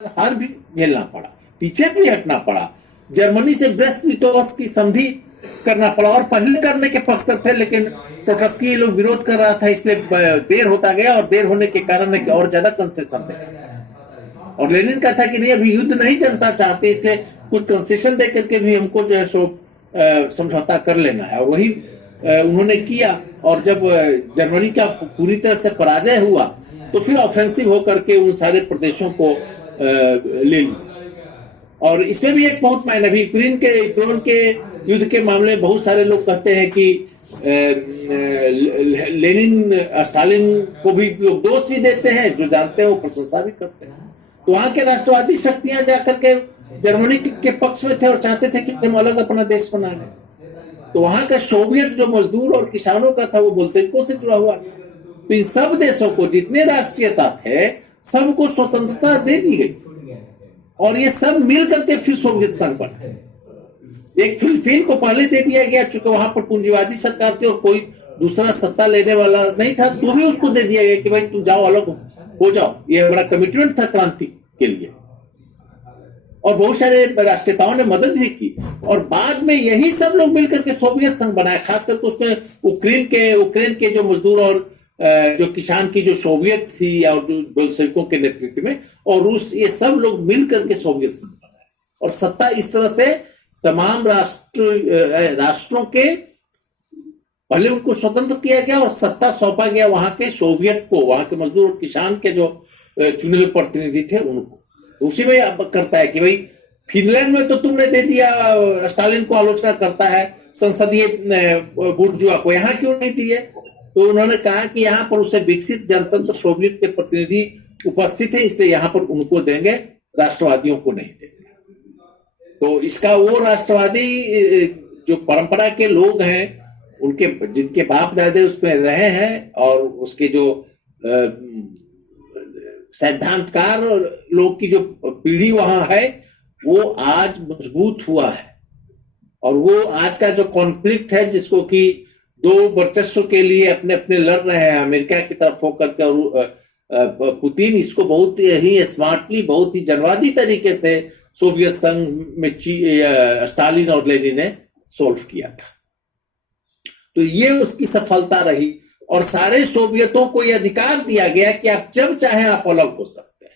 हार भी झेलना पड़ा, पीछे भी हटना पड़ा, जर्मनी से ब्रेस्ट लिटोवस्क की संधि करना पड़ा, और पहले करने के पक्ष थे, लेकिन ट्रोट्स्की लोग विरोध कर रहा था, इसलिए देर होता गया, और देर होने के कारण और ज्यादा कंसेशन दे, और लेनिन का था कि नहीं अभी युद्ध नहीं जनता चाहती, इसलिए कुछ कंसेशन दे करके भी हमको जो है सो समझौता कर लेना है, और वही उन्होंने किया। और जब जर्मनी का पूरी तरह से पराजय हुआ तो फिर ऑफेंसिव होकर के उन सारे प्रदेशों को ले लिया। और इसमें भी एक बहुत मायने भी, यूक्रेन के युद्ध के मामले में बहुत सारे लोग कहते हैं कि लेनिन स्टालिन को भी लोग दोष भी देते हैं, जो जानते हैं वो प्रशंसा भी करते हैं। तो वहां के राष्ट्रवादी शक्तियां जाकर के जर्मनी के पक्ष में थे और चाहते थे कि हम अलग अपना देश बना लें। तो वहां का सोवियत जो मजदूर और किसानों का था वो बोल्शेविकों से जुड़ा हुआ। तो इन सब देशों को जितने राष्ट्रीयता थे सबको स्वतंत्रता दे दी गई, और ये सब मिल करके फिर सोवियत संघ बना। एक फिलीपीन को पहले दे दिया गया, चूंकि वहां पर पूंजीवादी सरकार थी और कोई दूसरा सत्ता लेने वाला नहीं था, तो भी उसको दे दिया गया कि भाई तुम जाओ, अलग हो जाओ। ये बड़ा कमिटमेंट था क्रांति के लिए, और बहुत सारे राष्ट्रीयताओं ने मदद भी की, और बाद में यही सब लोग मिलकर के सोवियत संघ बनाया। खासकर उसमें यूक्रेन के जो मजदूर और जो किसान की जो सोवियत थी और जो बोल्शेविकों के नेतृत्व में, और रूस, ये सब लोग मिलकर के सोवियत संघ बनाया। और सत्ता इस तरह से तमाम राष्ट्रों के पहले उनको स्वतंत्र किया गया और सत्ता सौंपा गया वहां के सोवियत को, वहां के मजदूर और किसान के जो चुने हुए प्रतिनिधि थे उनको। उसी में अब करता है कि भाई फिनलैंड में तो तुमने दे दिया, स्टालिन को आलोचना करता है संसदीय बुर्जुआ को, यहाँ क्यों नहीं दिए? तो उन्होंने कहा कि यहाँ पर उसे विकसित जनतंत्र सोवियत के प्रतिनिधि उपस्थित है, इसलिए यहाँ पर उनको देंगे, राष्ट्रवादियों को नहीं देंगे। तो इसका वो राष्ट्रवादी जो परंपरा के लोग हैं, उनके जिनके बाप दादे उसमें रहे हैं, और उसके जो सिद्धांतकार लोग की जो पीढ़ी वहां है, वो आज मजबूत हुआ है। और वो आज का जो कॉन्फ्लिक्ट है, जिसको कि दो वर्चस्व के लिए अपने अपने लड़ रहे हैं, अमेरिका की तरफ होकर के और पुतिन, इसको बहुत ही स्मार्टली, बहुत ही जनवादी तरीके से सोवियत संघ में स्टालिन और लेनिन ने सोल्व किया था। तो ये उसकी सफलता रही, और सारे सोवियतों को यह अधिकार दिया गया कि आप जब चाहे आप अलग हो सकते हैं।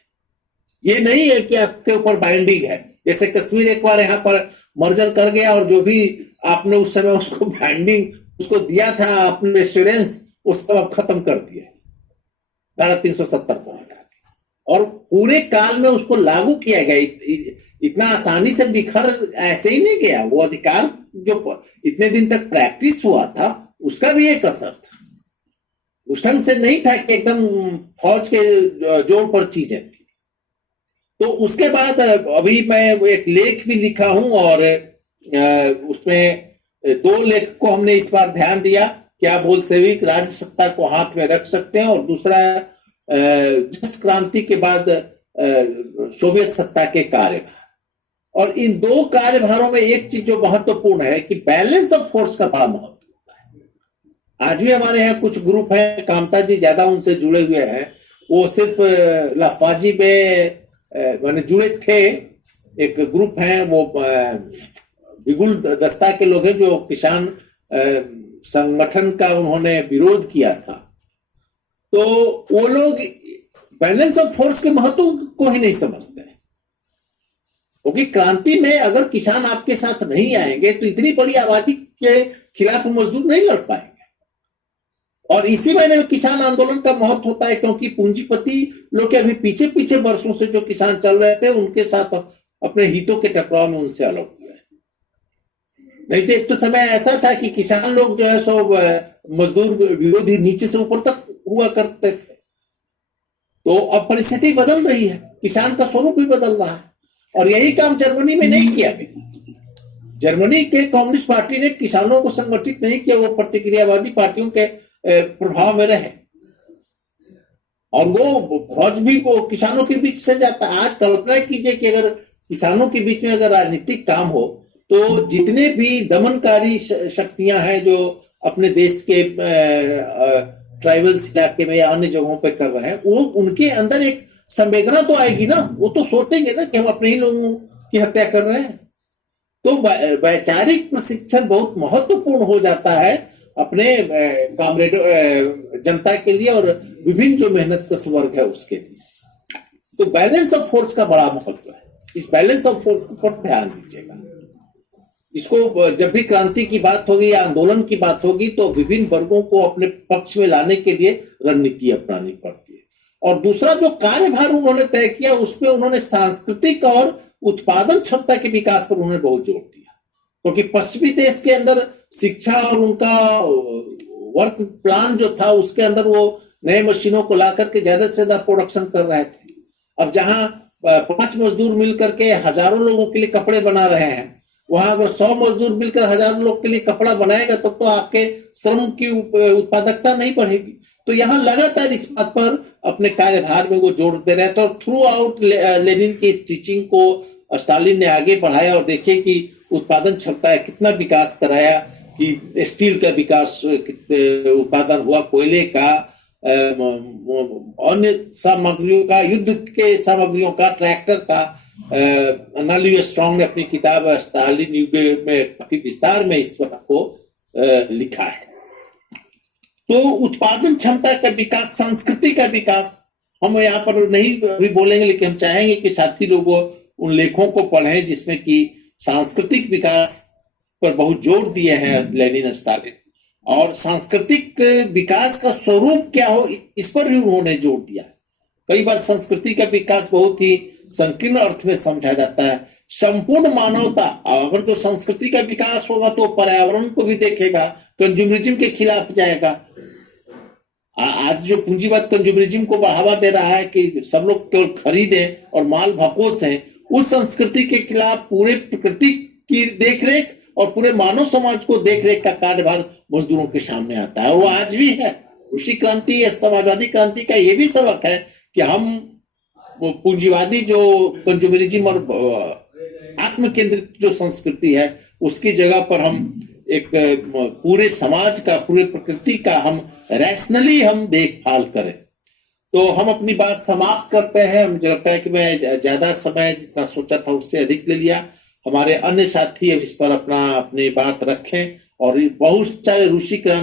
ये नहीं है कि आपके ऊपर बाइंडिंग है, जैसे कश्मीर एक बार यहाँ पर मर्जर कर गया, और जो भी आपने उस समय उसको बाइंडिंग उसको दिया था, अपने एश्योरेंस, उस सब खत्म कर दिया धारा 370 को हटा के, और पूरे काल में उसको लागू किया गया। इतना आसानी से बिखर ऐसे ही नहीं गया। वो अधिकार जो इतने दिन तक प्रैक्टिस हुआ था, उसका भी एक असर था। उस ढंग से नहीं था कि एकदम फौज के जोर पर चीजें थी। तो उसके बाद अभी मैं एक लेख भी लिखा हूं, और उसमें 2 लेख को हमने इस बार ध्यान दिया, क्या बोल्शेविक राज्य सत्ता को हाथ में रख सकते हैं, और दूसरा जस्ट क्रांति के बाद सोवियत सत्ता के कार्यभार। और इन 2 कार्यभारों में एक चीज जो महत्वपूर्ण है कि बैलेंस ऑफ फोर्स का बड़ा महत्व होता है। आज भी हमारे यहाँ कुछ ग्रुप हैं, कामता जी ज्यादा उनसे जुड़े हुए हैं, वो सिर्फ लाफाजी में मैंने जुड़े थे। एक ग्रुप है, वो बिगुल दस्ता के लोग हैं, जो किसान संगठन का उन्होंने विरोध किया था। तो वो लोग बैलेंस ऑफ फोर्स के महत्व को ही नहीं समझते हैं, क्योंकि क्रांति में अगर किसान आपके साथ नहीं आएंगे तो इतनी बड़ी आबादी के खिलाफ मजदूर नहीं लड़ पाएंगे। और इसी महीने में किसान आंदोलन का महत्व होता है, क्योंकि पूंजीपति लोग के अभी पीछे पीछे वर्षों से जो किसान चल रहे थे, उनके साथ अपने हितों के टकराव में उनसे अलग हुए। नहीं तो एक तो समय ऐसा था कि किसान लोग जो है सो मजदूर विरोधी नीचे से ऊपर तक हुआ करते थे। तो अब परिस्थिति बदल रही है, किसान का स्वरूप भी बदल रहा है, और यही काम जर्मनी में नहीं किया गया। जर्मनी के कम्युनिस्ट पार्टी ने किसानों को संगठित नहीं किया, वो प्रतिक्रियावादी पार्टियों के प्रभाव में रहे, और वो फौज भी वो किसानों के बीच से जाता। आज कल्पना कीजिए कि अगर किसानों के बीच में अगर राजनीतिक काम हो, तो जितने भी दमनकारी शक्तियां हैं जो अपने देश के ट्राइबल्स इलाके में या अन्य जगहों पर कर रहे हैं, वो उनके अंदर एक संवेदना तो आएगी ना, वो तो सोचेंगे ना कि हम अपने ही लोगों की हत्या कर रहे हैं। तो वैचारिक प्रशिक्षण बहुत महत्वपूर्ण हो जाता है अपने कामरेडों जनता के लिए और विभिन्न जो मेहनत कश वर्ग है उसके लिए। तो बैलेंस ऑफ फोर्स का बड़ा महत्व है, इस बैलेंस ऑफ फोर्स पर ध्यान दीजिएगा। इसको जब भी क्रांति की बात होगी या आंदोलन की बात होगी तो विभिन्न वर्गों को अपने पक्ष में लाने के लिए रणनीति अपनानी पड़ती है। और दूसरा जो कार्यभार उन्होंने तय किया उसमें उन्होंने सांस्कृतिक और उत्पादन क्षमता के विकास पर उन्होंने बहुत जोर दिया, क्योंकि पश्चिमी देश के अंदर शिक्षा और उनका वर्क प्लान जो था उसके अंदर वो नए मशीनों को ला करके ज्यादा से ज्यादा प्रोडक्शन कर रहे थे। अब जहां 5 मजदूर मिलकर के हजारों लोगों के लिए कपड़े बना रहे हैं, वहां अगर 100 मजदूर मिलकर हजारों लोग के लिए कपड़ा बनाएगा तब तो आपके श्रम की उत्पादकता नहीं बढ़ेगी। तो यहाँ लगातार इस बात पर अपने कार्यभार में वो जोर दे रहे थे और थ्रू आउट लेनिन की इस टीचिंग को स्टालिन ने आगे बढ़ाया। और देखिए कि उत्पादन क्षमता कितना विकास कराया, कि स्टील का विकास उत्पादन हुआ, कोयले का, अन्य सामग्रियों का, युद्ध के सामग्रियों का, ट्रैक्टर का। नालियो स्ट्रॉन्ग ने अपनी किताब स्टालिन युग में काफी विस्तार में इस बात को लिखा है। तो उत्पादन क्षमता का विकास, संस्कृति का विकास, हम यहाँ पर नहीं भी बोलेंगे, लेकिन हम चाहेंगे कि साथी लोग उन लेखों को पढ़ें जिसमें कि सांस्कृतिक विकास पर बहुत जोर दिए हैं लेनिन स्टालिन, और सांस्कृतिक विकास का स्वरूप क्या हो इस पर भी उन्होंने जोर दिया। कई बार संस्कृति का विकास बहुत ही संकीर्ण अर्थ में समझा जाता है। संपूर्ण मानवता, अगर जो संस्कृति का विकास होगा तो पर्यावरण को भी देखेगा, कंज्यूमरिज्म के खिलाफ जाएगा। आज जो पूंजीवाद कंज्यूमरिज्म को बढ़ावा दे रहा है कि सब लोग केवल खरीदें और माल भकोस हैं, उस संस्कृति के खिलाफ पूरे प्रकृति की देखरेख और पूरे मानव समाज को देखरेख का कार्यभार मजदूरों के सामने आता है। वो आज भी है। कृषि क्रांति या समाजवादी क्रांति का ये भी सबक है कि हम पूंजीवादी जो कंज्यूमरिज्म और आत्म केंद्रित जो संस्कृति है उसकी जगह पर हम एक पूरे समाज का, पूरे प्रकृति का हम रैशनली हम देखभाल करें। तो हम अपनी बात समाप्त करते हैं। मुझे लगता है कि मैं ज्यादा समय जितना सोचा था उससे अधिक ले लिया। हमारे अन्य साथी अब इस पर अपनी बात रखें और बहुत सारे ऋषि क्रांति